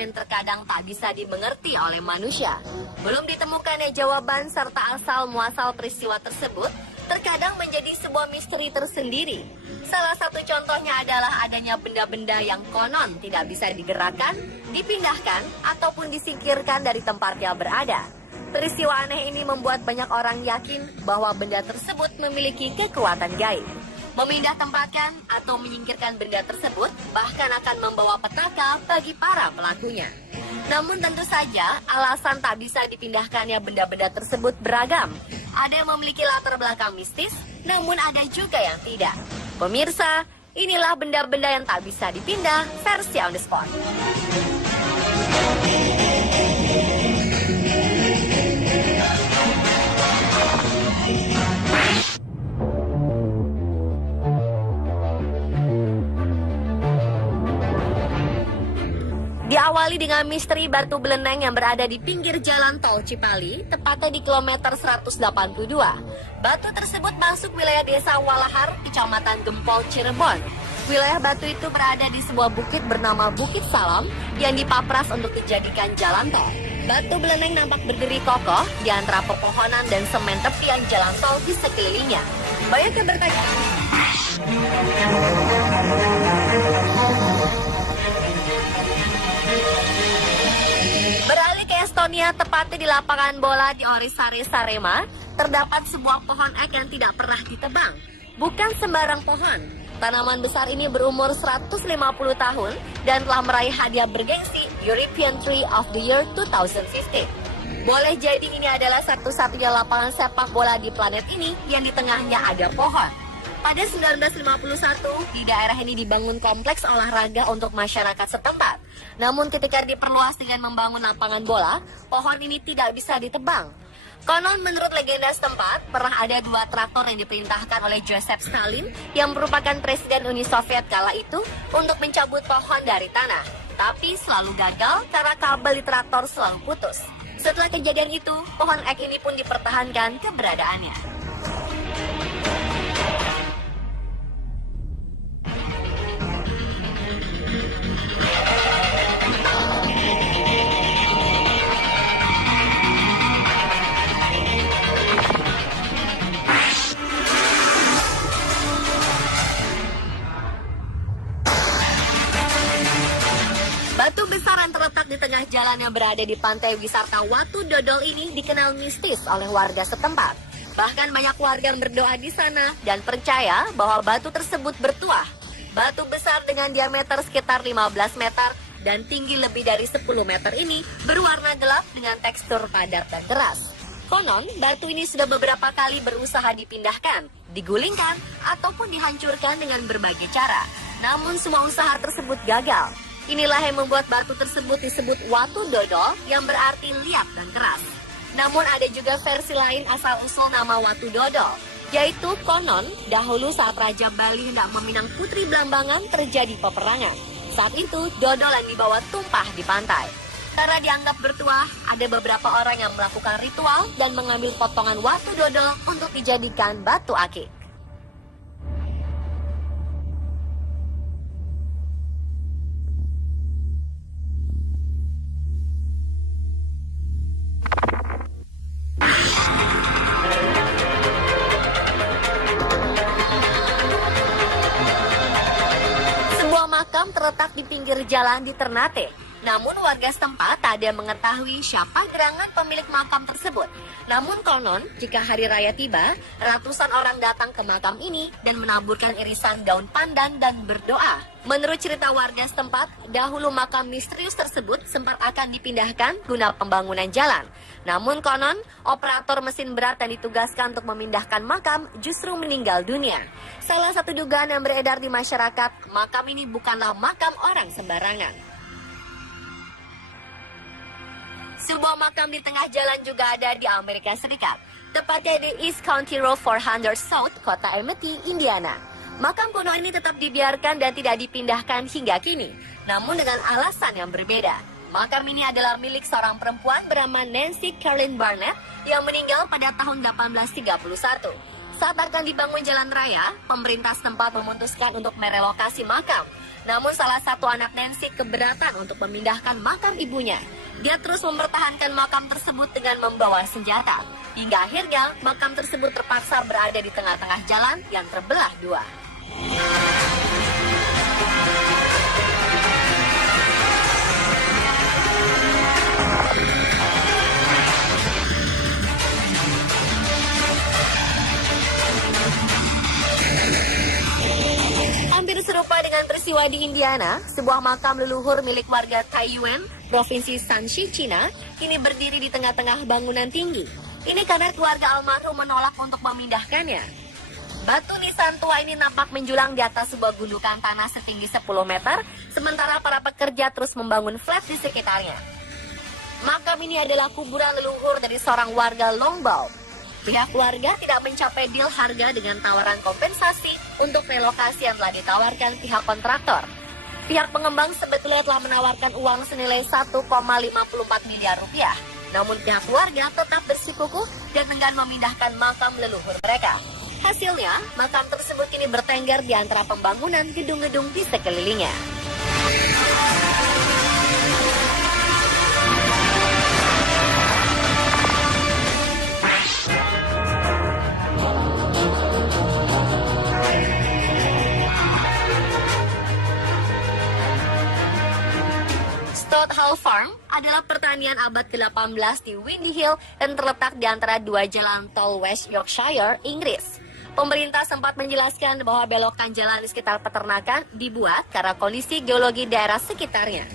yang terkadang tak bisa dimengerti oleh manusia. Belum ditemukannya jawaban serta asal-muasal peristiwa tersebut terkadang menjadi sebuah misteri tersendiri. Salah satu contohnya adalah adanya benda-benda yang konon tidak bisa digerakkan, dipindahkan, ataupun disingkirkan dari tempatnya berada. Peristiwa aneh ini membuat banyak orang yakin bahwa benda tersebut memiliki kekuatan gaib. Memindah tempatkan atau menyingkirkan benda tersebut bahkan akan membawa petaka bagi para pelakunya. Namun tentu saja alasan tak bisa dipindahkannya benda-benda tersebut beragam. Ada yang memiliki latar belakang mistis, namun ada juga yang tidak. Pemirsa, inilah benda-benda yang tak bisa dipindah versi On The Spot. Diawali dengan misteri batu beleneng yang berada di pinggir jalan tol Cipali, tepatnya di kilometer 182. Batu tersebut masuk wilayah desa Walahar, kecamatan Gempol, Cirebon. Wilayah batu itu berada di sebuah bukit bernama Bukit Salam yang dipapras untuk dijadikan jalan tol. Batu beleneng nampak berdiri kokoh di antara pepohonan dan semen tepian jalan tol di sekelilingnya. Banyak yang bertanya, beralih ke Estonia, tepatnya di lapangan bola di Orisari, Sarema, terdapat sebuah pohon ek yang tidak pernah ditebang. Bukan sembarang pohon. Tanaman besar ini berumur 150 tahun dan telah meraih hadiah bergengsi European Tree of the Year 2015. Boleh jadi ini adalah satu-satunya lapangan sepak bola di planet ini yang di tengahnya ada pohon. Pada 1951, di daerah ini dibangun kompleks olahraga untuk masyarakat setempat. Namun ketika diperluas dengan membangun lapangan bola, pohon ini tidak bisa ditebang. Konon menurut legenda setempat, pernah ada 2 traktor yang diperintahkan oleh Joseph Stalin yang merupakan presiden Uni Soviet kala itu untuk mencabut pohon dari tanah. Tapi selalu gagal karena kabel di traktor selalu putus. Setelah kejadian itu, pohon ek ini pun dipertahankan keberadaannya. Batu besar yang terletak di tengah jalan yang berada di pantai wisata Watu Dodol ini dikenal mistis oleh warga setempat. Bahkan banyak warga yang berdoa di sana dan percaya bahwa batu tersebut bertuah. Batu besar dengan diameter sekitar 15 meter dan tinggi lebih dari 10 meter ini berwarna gelap dengan tekstur padat dan keras. Konon, batu ini sudah beberapa kali berusaha dipindahkan, digulingkan, ataupun dihancurkan dengan berbagai cara. Namun semua usaha tersebut gagal. Inilah yang membuat batu tersebut disebut Watu Dodol yang berarti liat dan keras. Namun ada juga versi lain asal-usul nama Watu Dodol, yaitu konon dahulu saat Raja Bali hendak meminang Putri Blambangan terjadi peperangan. Saat itu dodol yang dibawa tumpah di pantai. Karena dianggap bertuah, ada beberapa orang yang melakukan ritual dan mengambil potongan Watu Dodol untuk dijadikan batu akik. Makam terletak di pinggir jalan di Ternate. Namun warga setempat tak ada yang mengetahui siapa gerangan pemilik makam tersebut. Namun konon, jika hari raya tiba, ratusan orang datang ke makam ini dan menaburkan irisan daun pandan dan berdoa. Menurut cerita warga setempat, dahulu makam misterius tersebut sempat akan dipindahkan guna pembangunan jalan. Namun konon, operator mesin berat yang ditugaskan untuk memindahkan makam justru meninggal dunia. Salah satu dugaan yang beredar di masyarakat, makam ini bukanlah makam orang sembarangan. Sebuah makam di tengah jalan juga ada di Amerika Serikat, tepatnya di East County Road 400 South, kota Amity, Indiana. Makam kuno ini tetap dibiarkan dan tidak dipindahkan hingga kini, namun dengan alasan yang berbeda. Makam ini adalah milik seorang perempuan bernama Nancy Caroline Barnett yang meninggal pada tahun 1831. Saat akan dibangun jalan raya, pemerintah setempat memutuskan untuk merelokasi makam. Namun salah satu anak Nancy keberatan untuk memindahkan makam ibunya. Dia terus mempertahankan makam tersebut dengan membawa senjata. Hingga akhirnya makam tersebut terpaksa berada di tengah-tengah jalan yang terbelah dua. Hampir serupa dengan peristiwa di Indiana, sebuah makam leluhur milik warga Taiyuan, Provinsi Shanxi, Cina, kini berdiri di tengah-tengah bangunan tinggi. Ini karena keluarga almarhum menolak untuk memindahkannya. Batu nisan tua ini nampak menjulang di atas sebuah gundukan tanah setinggi 10 meter, sementara para pekerja terus membangun flat di sekitarnya. Makam ini adalah kuburan leluhur dari seorang warga Longbao. Pihak keluarga tidak mencapai deal harga dengan tawaran kompensasi untuk relokasi yang telah ditawarkan pihak kontraktor. Pihak pengembang sebetulnya telah menawarkan uang senilai 1,54 miliar rupiah. Namun pihak keluarga tetap bersikukuh dan enggan memindahkan makam leluhur mereka. Hasilnya, makam tersebut kini bertengger di antara pembangunan gedung-gedung di sekelilingnya. Stott Hall Farm adalah pertanian abad ke-18 di Windy Hill dan terletak di antara dua jalan tol West Yorkshire, Inggris. Pemerintah sempat menjelaskan bahwa belokan jalan di sekitar peternakan dibuat karena kondisi geologi daerah sekitarnya.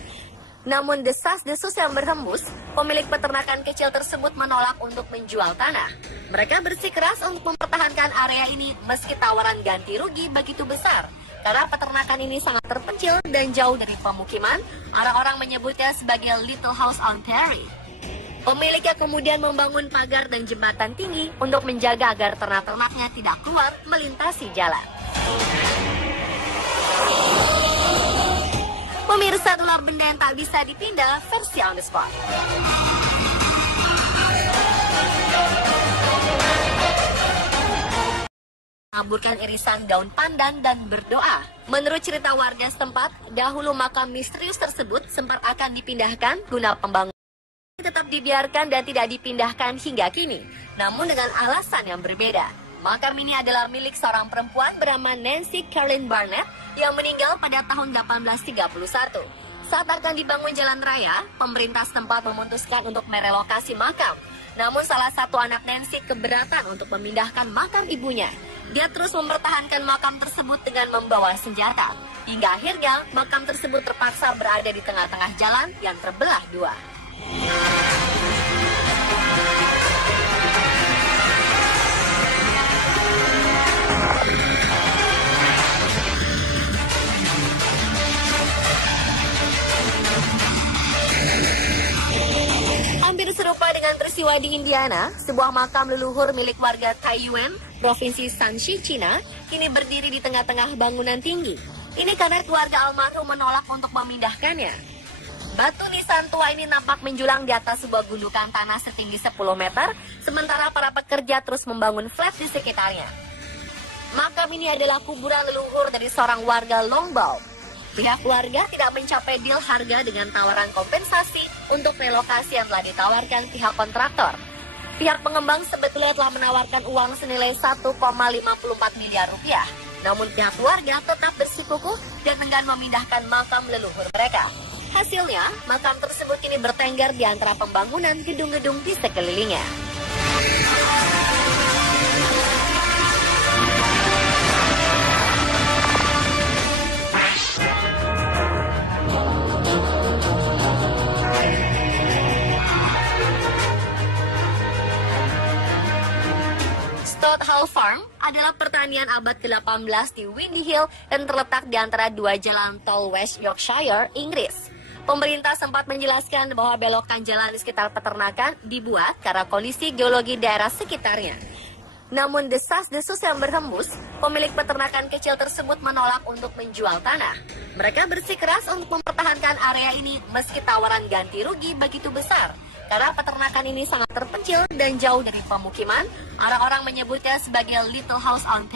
Namun desas-desus yang berhembus, pemilik peternakan kecil tersebut menolak untuk menjual tanah. Mereka bersikeras untuk mempertahankan area ini meski tawaran ganti rugi begitu besar. Karena peternakan ini sangat terpencil dan jauh dari pemukiman, orang-orang menyebutnya sebagai Little House on Prairie. Pemiliknya kemudian membangun pagar dan jembatan tinggi untuk menjaga agar ternak-ternaknya tidak keluar melintasi jalan. Pemirsa, itulah benda yang tak bisa dipindah versi on the spot. Mengaburkan irisan daun pandan dan berdoa. Menurut cerita warga setempat, dahulu makam misterius tersebut sempat akan dipindahkan guna pembangunan. Tetap dibiarkan dan tidak dipindahkan hingga kini, namun dengan alasan yang berbeda. Makam ini adalah milik seorang perempuan bernama Nancy Caroline Barnett yang meninggal pada tahun 1831. Saat akan dibangun jalan raya, pemerintah setempat memutuskan untuk merelokasi makam. Namun salah satu anak Nancy keberatan untuk memindahkan makam ibunya. Dia terus mempertahankan makam tersebut dengan membawa senjata. Hingga akhirnya makam tersebut terpaksa berada di tengah-tengah jalan yang terbelah dua. Hampir serupa dengan peristiwa di Indiana, sebuah makam leluhur milik warga Taiyuan, Provinsi Shanxi, Cina, kini berdiri di tengah-tengah bangunan tinggi. Ini karena keluarga almarhum menolak untuk memindahkannya. Batu nisan tua ini nampak menjulang di atas sebuah gundukan tanah setinggi 10 meter, sementara para pekerja terus membangun flat di sekitarnya. Makam ini adalah kuburan leluhur dari seorang warga Longbao. Pihak keluarga tidak mencapai deal harga dengan tawaran kompensasi untuk relokasi yang telah ditawarkan pihak kontraktor. Pihak pengembang sebetulnya telah menawarkan uang senilai 1,54 miliar rupiah. Namun pihak keluarga tetap bersikukuh dan enggan memindahkan makam leluhur mereka. Hasilnya, makam tersebut kini bertengger di antara pembangunan gedung-gedung di sekelilingnya. Stott Hall Farm adalah pertanian abad ke-18 di Windy Hill dan terletak di antara dua jalan tol West Yorkshire, Inggris. Pemerintah sempat menjelaskan bahwa belokan jalan di sekitar peternakan dibuat karena kondisi geologi daerah sekitarnya. Namun desas-desus yang berhembus, pemilik peternakan kecil tersebut menolak untuk menjual tanah. Mereka bersikeras untuk mempertahankan area ini meski tawaran ganti rugi begitu besar. Karena peternakan ini sangat terpencil dan jauh dari pemukiman, orang-orang menyebutnya sebagai Little House on